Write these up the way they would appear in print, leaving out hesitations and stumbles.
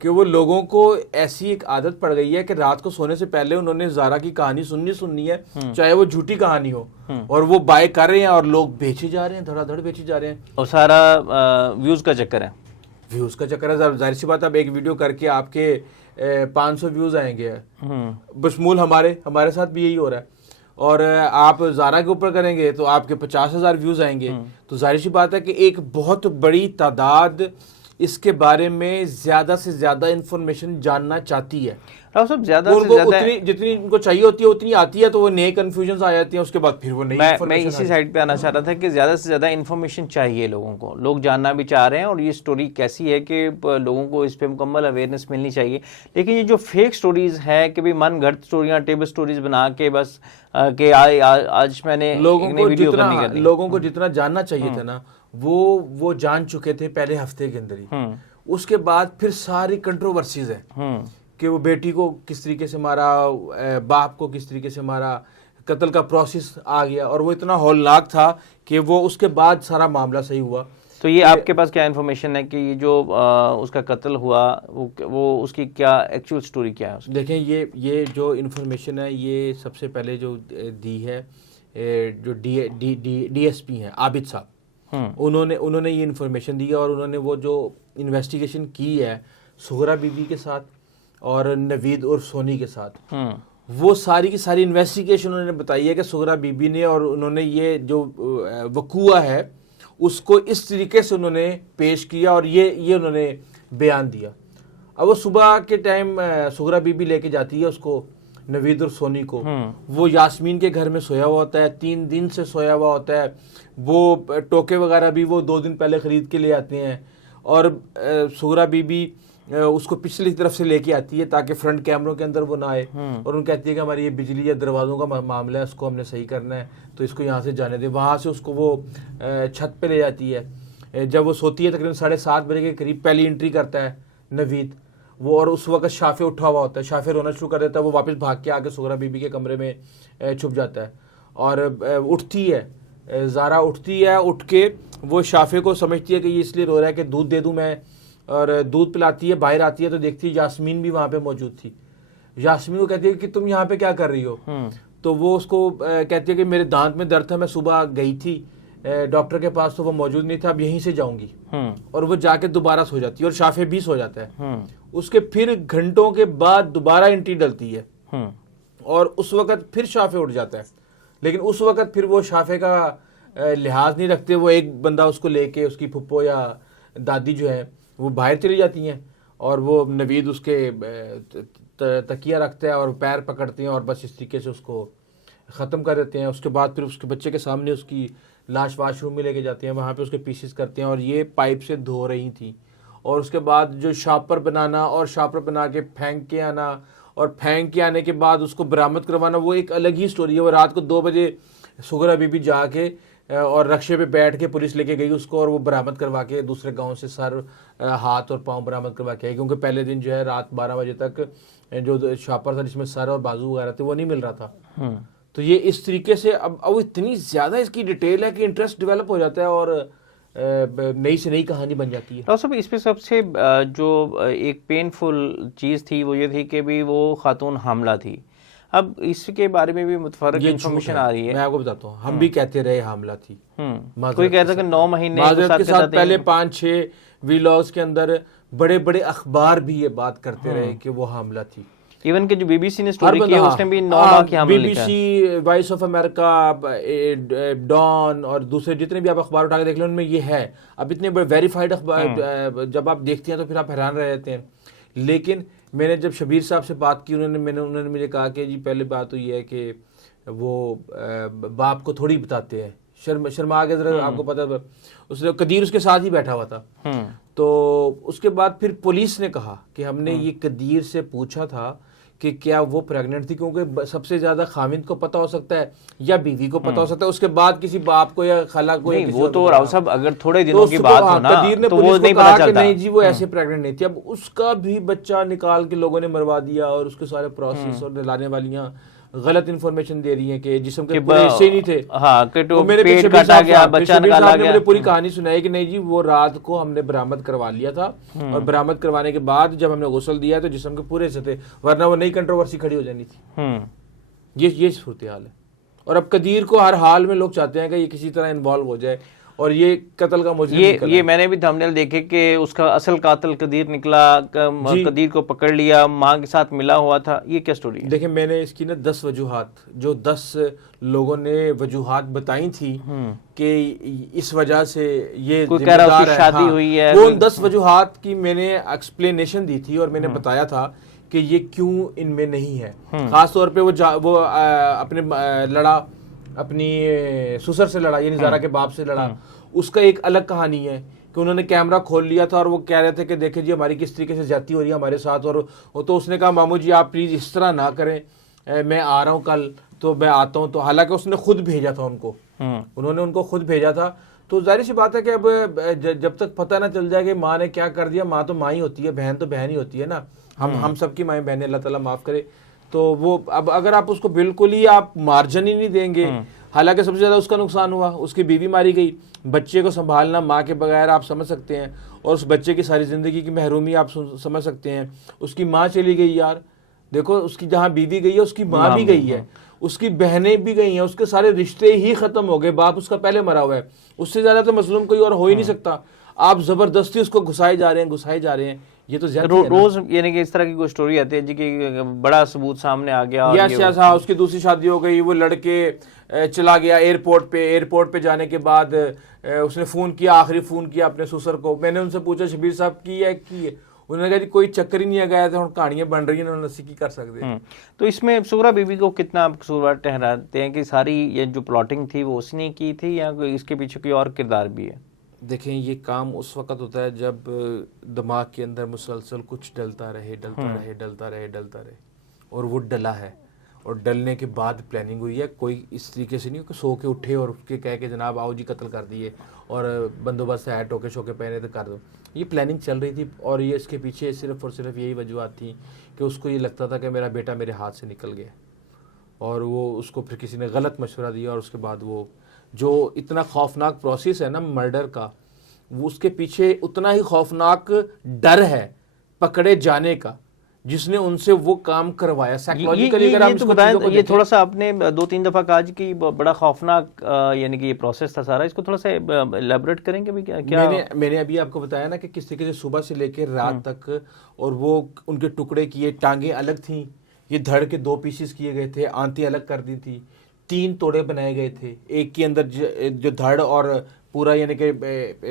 کہ وہ لوگوں کو ایسی ایک عادت پڑ گئی ہے کہ رات کو سونے سے پہلے انہوں نے زارا کی کہانی سننی ہے، چاہے وہ جھوٹی کہانی ہو، اور وہ بائی کر رہے ہیں اور لوگ بیچے جا رہے ہیں، دھڑا دھڑ بیچے جا رہے ہیں، اور سارا ویوز کا چکر ہے، ویوز کا چکر ہے. ظاہر سی بات ہے، اب ایک ویڈیو کر کے آپ کے 500 ویوز آئیں گے، بشمول ہمارے ساتھ بھی یہی ہو رہا ہے. اور آپ زارا کے اوپر کریں گے تو آپ کے 50,000 ویوز آئیں گے. تو ظاہر سی بات ہے کہ ایک بہت بڑی تعداد اس کے بارے میں زیادہ سے زیادہ انفارمیشن جاننا چاہتی ہے. صاحب زیادہ ان سے کو زیادہ جتنی ان کو چاہیے ہوتی ہے اتنی آتی ہے، تو وہ نئے کنفیوژنز آ جاتی ہیں، اس کے بعد پھر وہ نئی میں انفارمیشن اسی سائڈ پہ آنا چاہ رہا تھا کہ زیادہ سے زیادہ انفارمیشن چاہیے لوگوں کو، لوگ جاننا بھی چاہ رہے ہیں، اور یہ سٹوری کیسی ہے کہ لوگوں کو اس پہ مکمل اویئرنیس ملنی چاہیے. لیکن یہ جو فیک سٹوریز ہے کہ بھی من گھڑت سٹوریاں، ٹیبل سٹوریز بنا کے بس کہ آج میں نے لوگوں کو جتنا جاننا چاہیے تھا نا، وہ جان چکے تھے پہلے ہفتے کے اندر ہی. اس کے بعد پھر ساری کنٹروورسیز ہیں کہ وہ بیٹی کو کس طریقے سے مارا، باپ کو کس طریقے سے مارا، قتل کا پروسیس آ گیا، اور وہ اتنا ہولناک تھا کہ وہ اس کے بعد سارا معاملہ صحیح ہوا. تو یہ آپ کے پاس کیا انفارمیشن ہے کہ یہ جو اس کا قتل ہوا وہ اس کی کیا ایکچوئل سٹوری کیا ہے؟ دیکھیں یہ جو انفارمیشن ہے یہ سب سے پہلے جو دی ہے جو ڈی ایس پی ہیں عابد صاحب، انہوں نے یہ انفارمیشن دی ہے، اور انہوں نے وہ جو انویسٹیگیشن کی ہے سغرا بی بی کے ساتھ اور نوید اور سونی کے ساتھ، وہ ساری کی ساری انویسٹیگیشن انہوں نے بتائی ہے کہ سغرا بی بی نے، اور انہوں نے یہ جو وقوع ہے اس کو اس طریقے سے انہوں نے پیش کیا، اور یہ انہوں نے بیان دیا. اب وہ صبح کے ٹائم سغرا بی بی لے کے جاتی ہے اس کو، نوید اور سونی کو، وہ یاسمین کے گھر میں سویا ہوا ہوتا ہے، 3 دن سے سویا ہوا ہوتا ہے. وہ ٹوکے وغیرہ بھی وہ 2 دن پہلے خرید کے لے آتے ہیں، اور سغرا بی بی اس کو پچھلی طرف سے لے کے آتی ہے تاکہ فرنٹ کیمروں کے اندر وہ نہ آئے، اور ان کہتی ہے کہ ہماری یہ بجلی یا دروازوں کا معاملہ ہے، اس کو ہم نے صحیح کرنا ہے، تو اس کو یہاں سے جانے دیں. وہاں سے اس کو وہ چھت پہ لے جاتی ہے. جب وہ سوتی ہے تقریباً 7:30 بجے کے قریب پہلی انٹری کرتا ہے نوید وہ، اور اس وقت شافع اٹھا ہوا ہوتا ہے. شافع رونا شروع کر دیتا ہے، وہ واپس بھاگ کے آ کے سغرا بی بی کے کمرے میں چھپ جاتا ہے، اور اٹھتی ہے زارا، اٹھتی ہے، اٹھ کے وہ شافع کو سمجھتی ہے کہ یہ اس لیے رو رہا ہے کہ دودھ دے دوں میں، اور دودھ پلاتی ہے. باہر آتی ہے تو دیکھتی ہے یاسمین بھی وہاں پہ موجود تھی. یاسمین کو کہتی ہے کہ تم یہاں پہ کیا کر رہی ہو؟ تو وہ اس کو کہتی ہے کہ میرے دانت میں درد تھا، میں صبح گئی تھی ڈاکٹر کے پاس تو وہ موجود نہیں تھا، اب یہیں سے جاؤں گی. اور وہ جا کے دوبارہ سو جاتی ہے، اور شافع بھی سو جاتا ہے. اس کے پھر گھنٹوں کے بعد دوبارہ انٹری ڈلتی ہے، اور اس وقت پھر شافع اٹھ جاتا ہے. لیکن اس وقت پھر وہ شافع کا لحاظ نہیں رکھتے، وہ ایک بندہ اس کو لے کے، اس کی پھپھو یا دادی جو ہے وہ باہر چلی جاتی ہیں، اور وہ نوید اس کے تکیہ رکھتا ہے اور پیر پکڑتے ہیں، اور بس اس طریقے سے اس کو ختم کر دیتے ہیں. اس کے بعد پھر اس کے بچے کے سامنے اس کی لاش واش روم میں لے کے جاتے ہیں، وہاں پہ اس کے پیسز کرتے ہیں، اور یہ پائپ سے دھو رہی تھیں. اور اس کے بعد جو شاپر بنانا، اور شاپر بنا کے پھینک کے آنا، اور پھینک کے آنے کے بعد اس کو برآمد کروانا، وہ ایک الگ ہی سٹوری ہے. وہ رات کو 2 بجے سغرا بی بی جا کے اور رکشے پہ بیٹھ کے پولیس لے کے گئی اس کو، اور وہ برآمد کروا کے دوسرے گاؤں سے سر، ہاتھ اور پاؤں برآمد کروا کے آئی، کیونکہ پہلے دن جو ہے رات 12 بجے تک جو شاپر تھا جس میں سر اور بازو وغیرہ تھے وہ نہیں مل رہا تھا. تو یہ اس طریقے سے اب اتنی زیادہ اس کی ڈیٹیل ہے کہ انٹرسٹ ڈیولپ ہو جاتا ہے، اور نئی سے نئی کہانی بن جاتی ہے. ڈاکٹر صاحب اس پہ سب سے جو ایک پینفل چیز تھی وہ یہ تھی کہ بھی وہ خاتون حاملہ تھی. اب اس کے بارے میں بھی متفرق انفارمیشن آ رہی ہے. میں آپ کو بتاتا ہوں، ہم بھی کہتے رہے حاملہ تھی، کوئی کہتا کہ 9 مہینے کے ساتھ پہلے 5-6 ویلاگز کے اندر بڑے بڑے اخبار بھی یہ بات کرتے رہے کہ وہ حاملہ تھی. ایون کہ جو بی بی سی نے سٹوری کی ہے اس نے بھی 9 ماہ کی حاملہ لکھا ہے. B B C, Voice of America, Dawn, اور دوسرے جتنے بھی آپ اخبار اٹھا کے دیکھ لیں ان میں یہ ہے. اب اتنے بڑے ویریفائڈ اخبار جب آپ دیکھتے ہیں تو پھر آپ حیران رہ جاتے ہیں. لیکن میں نے جب شبیر صاحب سے بات کی، انہوں نے مجھے کہا کہ جی پہلے بات تو یہ ہے کہ وہ باپ کو تھوڑی بتاتے ہیں، شرما کے ذرا، آپ کو پتا اس نے قدیر اس کے ساتھ ہی بیٹھا ہوا تھا. تو اس کے بعد پھر پولیس نے کہا کہ ہم نے یہ قدیر سے پوچھا تھا کہ کیا وہ پریگننٹ تھی، کیونکہ سب سے زیادہ خاوند کو پتا ہو سکتا ہے یا بیوی کو پتا ہو سکتا ہے، اس کے بعد کسی باپ کو یا خالہ کو. نہیں وہ تو راؤ صاحب اگر تھوڑے دنوں کی بات ہو نا تو وہ نہیں پتا چلتا. نہیں جی وہ ایسے پریگننٹ نہیں تھی. اب اس کا بھی بچہ نکال کے لوگوں نے مروا دیا، اور اس کے سارے پروسیس اور لانے والیاں غلط انفارمیشن دے رہی ہیں کہ جسم کے کہ پورے حصے ہی نہیں تھے. ہاں کہ وہ میرے پیٹ شبیر کاٹا صاحب گیا، صاحب- بچہ شبیر نکالا صاحب نے گیا. مجھے پوری کہانی سنائی کہ نہیں جی وہ رات کو ہم نے برآمد کروا لیا تھا اور برآمد کروانے کے بعد جب ہم نے غسل دیا تو جسم کے پورے حصے تھے، ورنہ وہ نئی کنٹروورسی کھڑی ہو جانی تھی. یہ صورتحال ہے. اور اب قدیر کو ہر حال میں لوگ چاہتے ہیں کہ یہ کسی طرح انوالو ہو جائے اور یہ قتل کا مجرم نکل یہ میں نے بھی تھمبنیل دیکھے کہ اس کا اصل قاتل قدیر نکلا، قدیر کو پکڑ لیا، ماں کے ساتھ ملا ہوا تھا. یہ کیا سٹوری ہے؟ دیکھیں میں نے اس کی نا 10 وجوہات، جو 10 لوگوں نے وجوہات بتائی تھی کہ اس وجہ سے یہ کوئی کہہ رہا ذمہ اس کی دار ہے. شادی ہوئی ہے، وہ ان 10 وجوہات کی میں نے ایکسپلینیشن دی تھی اور میں نے بتایا تھا کہ یہ کیوں ان میں نہیں ہے. خاص طور پہ وہ اپنے لڑا، اپنی سسر سے لڑا، یعنی زارا کے باپ سے لڑا. اس کا ایک الگ کہانی ہے کہ انہوں نے کیمرہ کھول لیا تھا اور وہ کہہ رہے تھے کہ دیکھیں جی ہماری کس طریقے سے زیادتی ہو رہی ہے ہمارے ساتھ. اور تو اس نے کہا مامو جی آپ پلیز اس طرح نہ کریں، میں آ رہا ہوں کل تو میں آتا ہوں. تو حالانکہ اس نے خود بھیجا تھا انہوں نے ان کو خود بھیجا تھا. تو ظاہر سی بات ہے کہ اب جب تک پتہ نہ چل جائے کہ ماں نے کیا کر دیا، ماں تو ماں ہی ہوتی ہے، بہن تو بہن ہی ہوتی ہے نا. ہم سب کی مائیں بہنیں، اللہ تعالیٰ معاف کرے. تو وہ اب اگر آپ اس کو بالکل ہی آپ مارجن ہی نہیں دیں گے، حالانکہ سب سے زیادہ اس کا نقصان ہوا، اس کی بیوی ماری گئی، بچے کو سنبھالنا ماں کے بغیر آپ سمجھ سکتے ہیں، اور اس بچے کی ساری زندگی کی محرومی آپ سمجھ سکتے ہیں. اس کی ماں چلی گئی یار، دیکھو اس کی جہاں بیوی گئی ہے اس کی ماں بھی گئی ہے، اس کی بہنیں بھی گئی ہیں، اس کے سارے رشتے ہی ختم ہو گئے. باپ اس کا پہلے مرا ہوا ہے، اس سے زیادہ تو مظلوم کوئی اور ہو ہی نہیں سکتا. آپ زبردستی اس کو گھسائے جا رہے ہیں. یہ تو زیادتی ہے نا. روز یعنی کہ اس طرح کی کوئی سٹوری آتی ہے جی کہ بڑا ثبوت سامنے آ گیا. یس ہاں، اس کی دوسری شادی ہو گئی، وہ لڑکے چلا گیا ایئرپورٹ پہ جانے کے بعد اس نے فون کیا، آخری فون کیا اپنے سسر کو. میں نے ان سے پوچھا شبیر صاحب کی ہے، انہوں نے کہا جی کوئی چکر ہی نہیں گیا تھا، کہانیاں بن رہی ہیں، انہوں نے اسی کی کر سکتے. تو اس میں سغرا بیوی کو کتنا قصوروار ٹھہراتے ہیں کہ ساری یہ جو پلاٹنگ تھی وہ اس نے کی تھی یا اس کے پیچھے کوئی اور کردار بھی ہے؟ دیکھیں یہ کام اس وقت ہوتا ہے جب دماغ کے اندر مسلسل کچھ ڈلتا رہے اور وہ ڈلا ہے، اور ڈلنے کے بعد پلاننگ ہوئی ہے. کوئی اس طریقے سے نہیں کہ سو کے اٹھے اور کے کہہ کہ جناب آؤ جی قتل کر دیے اور بندوبست ہے ٹوکے شوکے پہنے تو کر دو. یہ پلاننگ چل رہی تھی اور یہ اس کے پیچھے صرف اور صرف یہی وجوہات تھیں کہ اس کو یہ لگتا تھا کہ میرا بیٹا میرے ہاتھ سے نکل گیا، اور وہ اس کو پھر کسی نے غلط مشورہ دیا، اور اس کے بعد وہ جو اتنا خوفناک پروسیس ہے نا مرڈر کا، وہ اس کے پیچھے اتنا ہی خوفناک ڈر ہے پکڑے جانے کا جس نے ان سے وہ کام کروایا. سائیکولوجیکلی اگر ہم اس کو چیزوں کو یہ تھوڑا سا آپ نے 2-3 دفعہ کہا جی کہ بڑا خوفناک یعنی کہ یہ پروسیس تھا سارا، اس کو تھوڑا سا ایلیبریٹ کریں گے کیا؟ میں نے ابھی آپ کو بتایا نا کہ کس طریقے سے صبح سے لے کے رات تک، اور وہ ان کے ٹکڑے کیے، ٹانگیں الگ تھیں، یہ دھڑ کے 2 پیسز کیے گئے تھے، آنتیں الگ کر دی تھی، 3 توڑے بنائے گئے تھے. ایک کے اندر جو دھڑ اور پورا یعنی کہ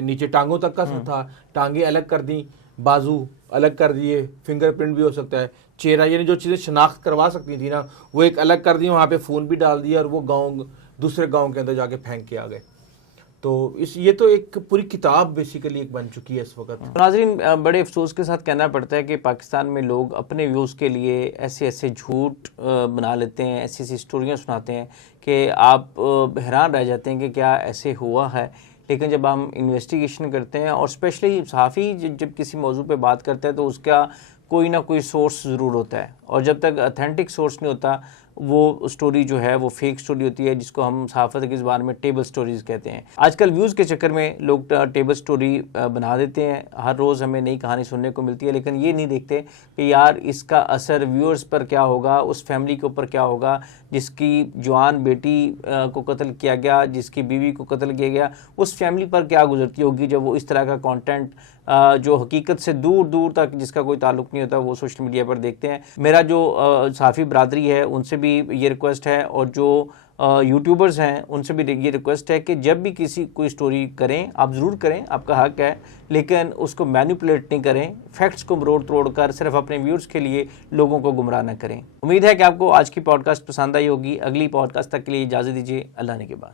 نیچے ٹانگوں تک کا تھا، ٹانگیں الگ کر دیں، بازو الگ کر دیے، فنگر پرنٹ بھی ہو سکتا ہے، چہرہ یعنی جو چیزیں شناخت کروا سکتی تھی نا وہ ایک الگ کر دی، وہاں پہ فون بھی ڈال دیا، اور وہ دوسرے گاؤں کے اندر جا کے پھینک کے آ گئے. تو یہ تو ایک پوری کتاب بیسیکلی ایک بن چکی ہے اس وقت. ناظرین بڑے افسوس کے ساتھ کہنا پڑتا ہے کہ پاکستان میں لوگ اپنے ویوز کے لیے ایسے جھوٹ بنا لیتے ہیں، ایسی سٹوریاں سناتے ہیں کہ آپ حیران رہ جاتے ہیں کہ کیا ایسے ہوا ہے. لیکن جب ہم انویسٹیگیشن کرتے ہیں، اور اسپیشلی صحافی جب کسی موضوع پہ بات کرتا ہے تو اس کا کوئی نہ کوئی سورس ضرور ہوتا ہے، اور جب تک اتھینٹک سورس نہیں ہوتا وہ سٹوری جو ہے وہ فیک سٹوری ہوتی ہے، جس کو ہم صحافت کی زبان میں ٹیبل سٹوریز کہتے ہیں. آج کل ویوز کے چکر میں لوگ ٹیبل سٹوری بنا دیتے ہیں، ہر روز ہمیں نئی کہانی سننے کو ملتی ہے، لیکن یہ نہیں دیکھتے کہ یار اس کا اثر ویورز پر کیا ہوگا، اس فیملی کے اوپر کیا ہوگا جس کی جوان بیٹی کو قتل کیا گیا، جس کی بیوی کو قتل کیا گیا، اس فیملی پر کیا گزرتی ہوگی جب وہ اس طرح کا کانٹینٹ جو حقیقت سے دور تک جس کا کوئی تعلق نہیں ہوتا وہ سوشل میڈیا پر دیکھتے ہیں. میرا جو صحافی برادری ہے ان سے بھی یہ ریکویسٹ ہے، اور جو یوٹیوبرز ہیں ان سے بھی یہ ریکویسٹ ہے کہ جب بھی کوئی سٹوری کریں آپ ضرور کریں، آپ کا حق ہے، لیکن اس کو مینیپولیٹ نہیں کریں، فیکٹس کو مروڑ توڑ کر صرف اپنے ویورز کے لیے لوگوں کو گمراہ نہ کریں. امید ہے کہ آپ کو آج کی پوڈ کاسٹ پسند آئی ہوگی. اگلی پوڈ کاسٹ تک کے لیے اجازت دیجیے. اللہ نے کے بعد.